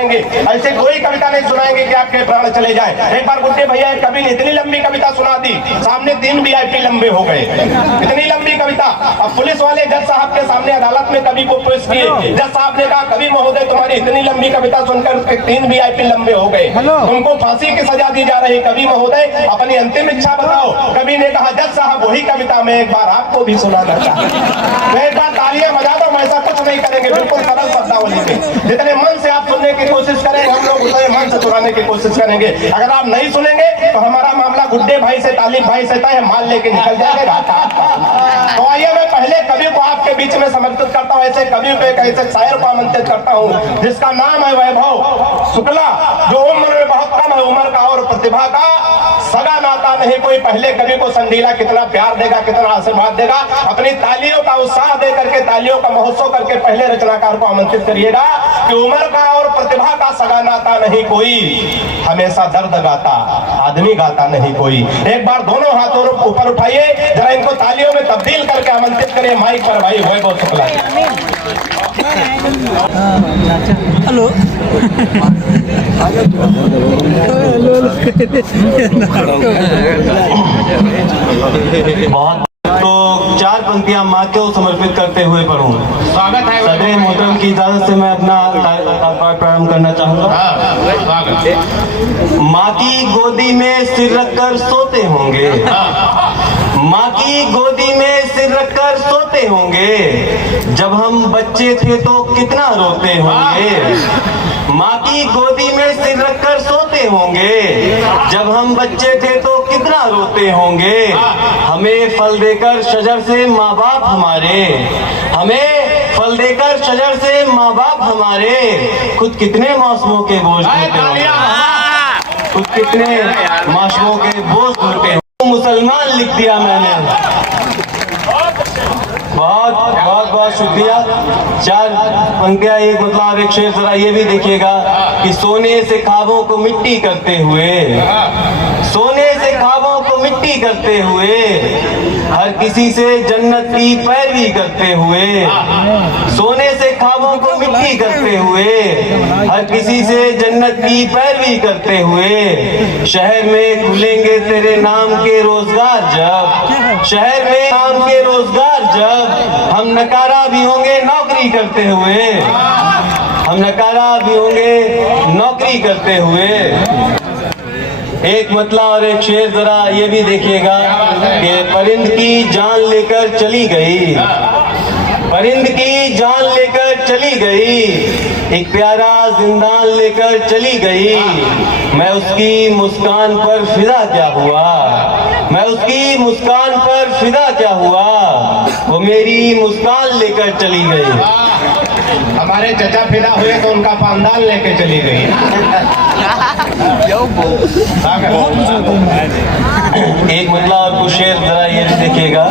सुनाएंगे, ऐसे कोई कविता नहीं सुनाएंगे कि आपके प्राण चले जाए। एक बार गुड्डे भैया एक कवि ने इतनी लंबी कविता सुना दी, सामने 3 VIP लंबे हो गए, इतनी लंबी कविता। अब पुलिस वाले जज साहब के सामने अदालत में कवि को पेश किए, जज साहब ने कहा कवि महोदय तुम्हारी इतनी लंबी कविता सुनकर 3 VIP लंबे हो गए, तुमको फांसी की सजा दी जा रही, कवि महोदय अपनी अंतिम इच्छा बताओ। कवि ने कहा जज साहब वही कविता मैं एक बार आपको भी सुनाना चाहता, एक बार तालियां बजा दो, हम ऐसा कुछ नहीं करेंगे, बिल्कुल सरल शब्दावली में जितने मन से आप सुनने की कोशिश करेंगे हम लोग उतने मन से सुनाने की कोशिश करेंगे। अगर आप नहीं सुनेंगे तो हमारा मामला गुड्डे भाई से तालिब भाई से तय है, माल लेके निकल जाएगा। तो आइए मैं पहले कवि को आपके बीच में समर्पित करता हूँ, ऐसे कवि को एक ऐसे शायर को आमंत्रित करता हूँ जिसका नाम है वैभव शुक्ला, जो उम्र में बहुत कम है, उम्र का और प्रतिभा का सगा नाता नहीं कोई। पहले कवि को संडीला कितना प्यार देगा, कितना आशीर्वाद देगा, अपनी तालियों का उत्साह दे करके, तालियों का महोत्सव करके पहले रचनाकार को आमंत्रित करिएगा कि उम्र का और प्रतिभा का सगा नाता नहीं कोई, हमेशा दर्द गाता आदमी गाता नहीं कोई। एक बार दोनों हाथों ऊपर उठाइए, जरा इनको तालियों में तब्दील करके आमंत्रित करिए माइक पर भाई वैभव शुक्ला। हेलो बहुत तो 4 पंक्तियां माँ को समर्पित करते हुए पढ़ूं। स्वागत है सदर मोहतरम की इजाजत से मैं अपना प्रारंभ करना चाहूंगा। माँ की गोदी में सिर रखकर सोते होंगे, माँ की गोदी में सिर रखकर सोते होंगे, जब हम बच्चे थे तो कितना रोते होंगे। माँ की गोदी में सिर रखकर सोते होंगे, जब हम बच्चे थे तो कितना रोते होंगे। हमें फल देकर शजर से माँ बाप हमारे, हमें फल देकर शजर से माँ बाप हमारे, खुद कितने मौसमों के बोझ ढोते होंगे, खुद कितने मौसमों के बोझ ढोते होंगे। मुसलमान लिख दिया मैंने। बहुत बहुत बहुत शुक्रिया। 4 पंक्तियां एक मतलब एक शेर जरा ये भी देखिएगा कि सोने से ख्वाबों को मिट्टी करते हुए, सोने से ख्वाबों को मिट्टी करते हुए, हर किसी से जन्नत की पैरवी करते हुए, सोने से ख्वाबों को मिट्टी करते हुए, हर किसी से जन्नत की पैरवी करते हुए, शहर में खुलेंगे तेरे नाम के रोजगार जब, शहर में नाम के रोजगार जब, हम नकारा भी होंगे नौकरी करते हुए, हम नकारा भी होंगे नौकरी करते हुए। एक मतला और एक शेर जरा ये भी देखिएगा कि परिंद की जान लेकर चली गई, परिंद की जान लेकर चली गई, एक प्यारा जिंदान लेकर चली गई, मैं उसकी मुस्कान पर फिदा क्या हुआ, मैं उसकी मुस्कान पर फिदा क्या हुआ, वो मेरी मुस्कान लेकर चली गई। हमारे चचा फिदा हुए तो उनका पानदान लेके चली गई। एक मतलब और कुछ शेर जरा ये देखिएगा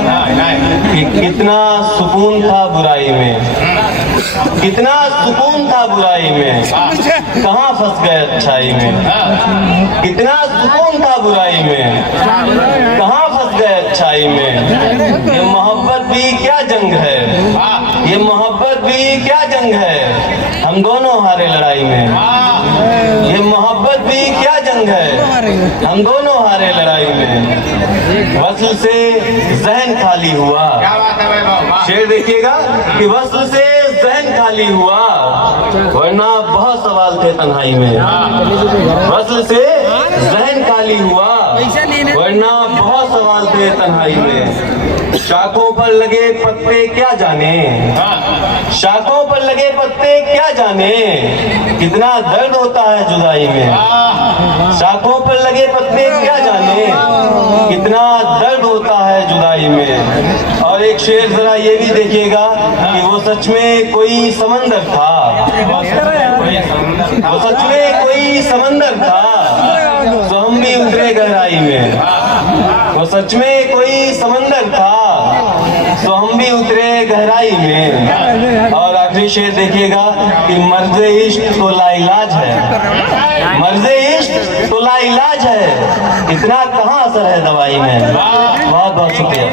कि कितना सुकून था बुराई में, कितना सुकून था बुराई में, कहाँ फंस गए अच्छाई में, कितना सुकून था बुराई में, कहाँ फंस गए अच्छाई में। ये मोहब्बत भी क्या जंग है, ये मोहब्बत भी क्या जंग है, हम दोनों हारे लड़ाई में। ये मोहब्बत भी क्या जंग है, हम दोनों हारे लड़ाई में। वस्ल से जहन खाली हुआ, शेर देखिएगा कि वस्ल से जहन खाली हुआ, वरना बहुत सवाल थे तन्हाई में। वस्ल से जहन खाली हुआ, वरना बहुत सवाल थे तन्हाई में। शाखों पर लगे पत्ते क्या जाने, शाखों पर लगे पत्ते क्या जाने, कितना दर्द होता है जुदाई में। शाखों पर लगे पत्ते क्या जाने, कितना दर्द होता है जुदाई में। और एक शेर जरा ये भी देखिएगा कि वो सच में कोई समंदर था, वो सच में कोई समंदर था, तो हम भी उतरे गहराई में। वो सच में कोई समंदर था, तो हम भी उतरे गहराई में। और आखिरी शेर देखिएगा कि मर्ज़े इश्क तो लाइलाज है, मर्ज़े इश्क तो लाइलाज है, इतना कहाँ असर है दवाई में। बहुत बहुत शुक्रिया।